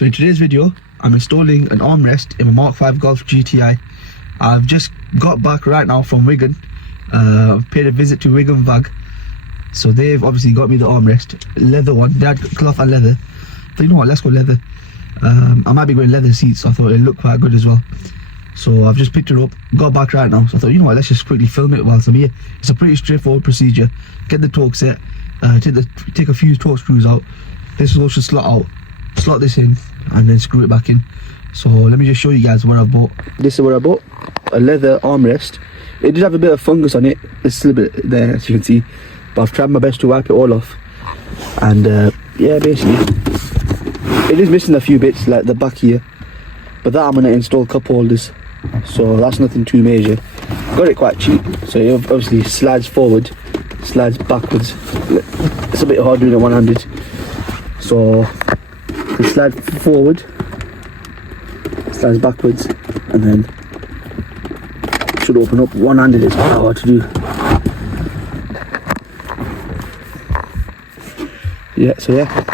So in today's video, I'm installing an armrest in my MK5 Golf GTI. I've just got back right now from Wigan. Paid a visit to Wigan VAG. So they've obviously got me the armrest, leather one. They had cloth and leather. But you know what, let's go leather. I might be going leather seats, so I thought it looked quite good as well. So I've just picked it up, got back right now. So I thought, you know what, let's just quickly film it whilst I'm here. It's a pretty straightforward procedure. Get the torque set, take a few torque screws out. This will should slot out, slot this in, and then screw it back in. So let me just show you guys what I bought. This is what I bought, a leather armrest. It did have a bit of fungus on it. There's still a bit there, as you can see, but I've tried my best to wipe it all off. And yeah, basically it is missing a few bits, like the back here, but that I'm going to install cup holders, so that's nothing too major. Got it quite cheap. So it obviously slides forward, slides backwards. It's a bit hard doing it one-handed, so you slide forward, slides backwards, and then should open up one-handed. It's quite hard to do. Yeah, so yeah,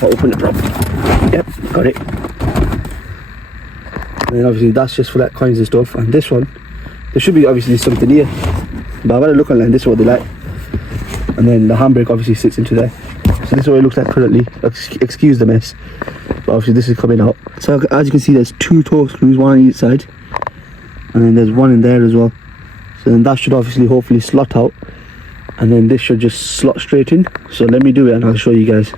I'll open it properly. Yep, got it. And then obviously that's just for like coins and stuff. And this one, there should be obviously something here, but I've had a look online, this is what they like. And then the handbrake obviously sits into there. So this is what it looks like currently. Excuse the mess, but obviously this is coming out. So as you can see, there's two torque screws, one on each side, and then there's one in there as well. So then that should obviously hopefully slot out, and then this should just slot straight in. So let me do it and I'll show you guys.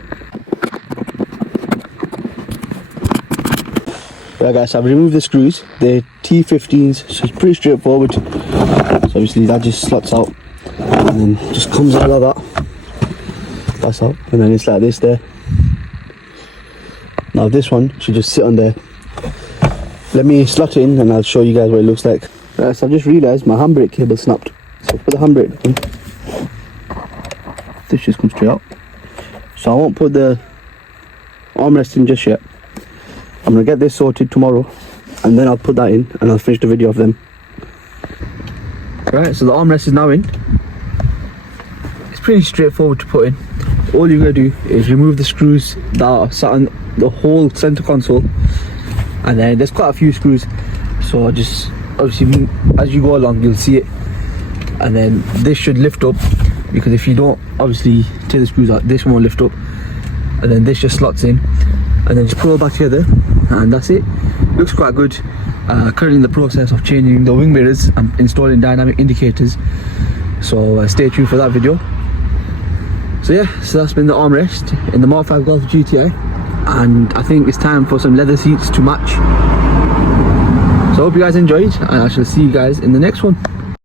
Right guys, so I've removed the screws. They're T15s, so it's pretty straightforward. So obviously that just slots out and then just comes out like that. That's out, and then it's like this there. Now this one should just sit on there. Let me slot it in and I'll show you guys what it looks like. Right, so I've just realised my handbrake cable snapped. So put the handbrake in. This just comes straight out. So I won't put the armrest in just yet. I'm going to get this sorted tomorrow, and then I'll put that in and I'll finish the video of them. Right, so the armrest is now in. It's pretty straightforward to put in. All you're going to do is remove the screws that are sat on the whole centre console, and then there's quite a few screws, so just obviously as you go along you'll see it. And then this should lift up, because if you don't obviously take the screws out, this won't lift up. And then this just slots in, and then just pull it back together, and that's it. Looks quite good. Currently in the process of changing the wing mirrors and installing dynamic indicators, so stay tuned for that video. So yeah, so that's been the armrest in the MK5 Golf GTI, and I think it's time for some leather seats to match. So I hope you guys enjoyed, and I shall see you guys in the next one.